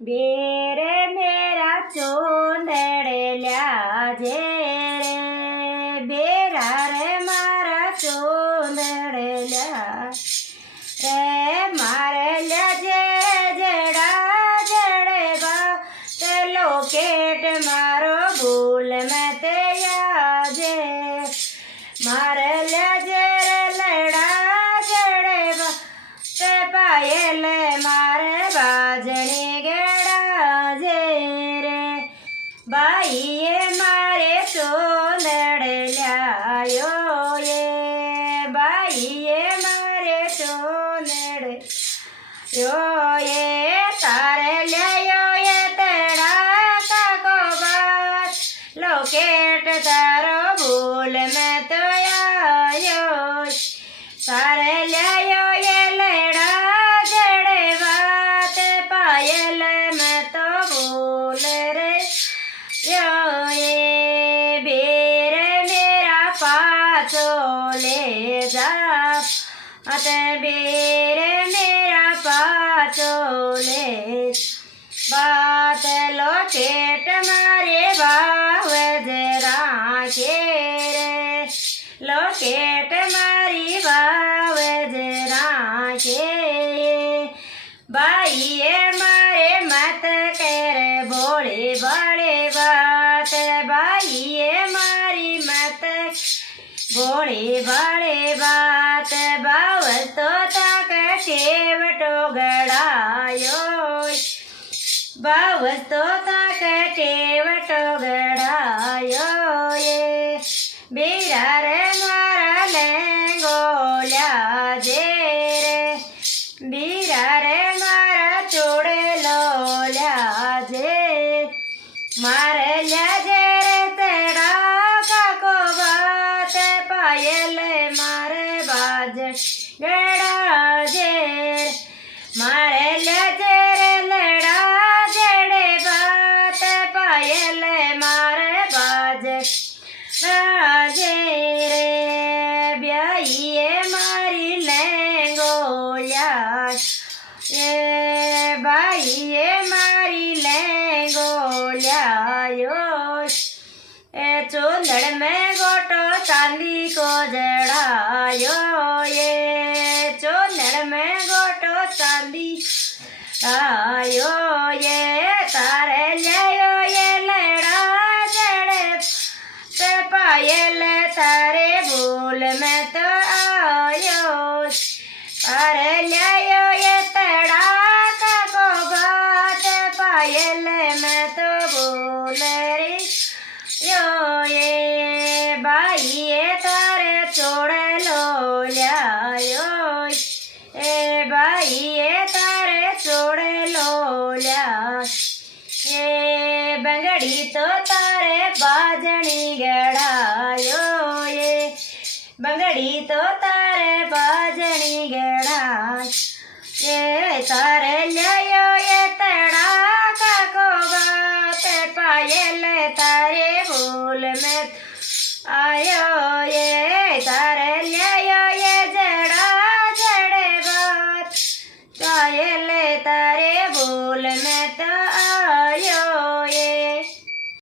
बेरे मेरा चोंदड़ल्या जे रे बेरा रे मारा चोंदड़ल्या रे मारे जे जड़ा जड़े बा ते लोकेट मारो भूल में ते याजे मारे जे लड़ा जड़े बा ते पायल मारे बाजणी बाईए मारे चोंदड़ल्या यो ये बाईए मारे चोंदड़ यो ये तारे यो ये तेरा काको बात लोकेट तारो भूल में तो आयो तारे यो ये लेड़ा जड़े बात पायल में तो भूल रे यो ये बेरे मेरा पाचोले जा अते बेरे मेरा पाचोले बात लोकेट मारे बाव जरा के रे लोकेट मारी बाव जरा के बाईए मारे मत कर भोले बड़े बात बाईए मारी मत भोले बड़े बात बाव तो तक टेवटो गड़ायो बाव तो तक टेवटो गड़ायो ये बेरा रे मारा लेंगोल्या जे रे बीरा रे मारा चोड़े लोल्या जे मारे जे रे तेरा काको बात पायल मारे बाज गड़ा जे मारे जे रे लड़ा जड़े बात पायल मारे बाज जे रे ब्याईए मारी लेंगोल्या ये बाईए मारी लेंगोल्या यो ए चोंदड़ में गोटो चांदी को जड़ायो ये चोंदड़ में गोटो चांदी आयो ये तारे लियो ये लड़ा जड़े ते पायल तारे भूल में तो आयो तारे लियो ये तड़ा काको बात पायल में तो भूल रे यो ये बाईए तारे छोड़ लो ल्यायो ए बाईए तारे छोड़ लो ल्या ये बंगड़ी तो तारे बाजणी गड़ायो ये बंगड़ी तो तारे बाजणी गड़ा ये तारे लियो ये तड़ा काको बात पायल तारे भूल में आयो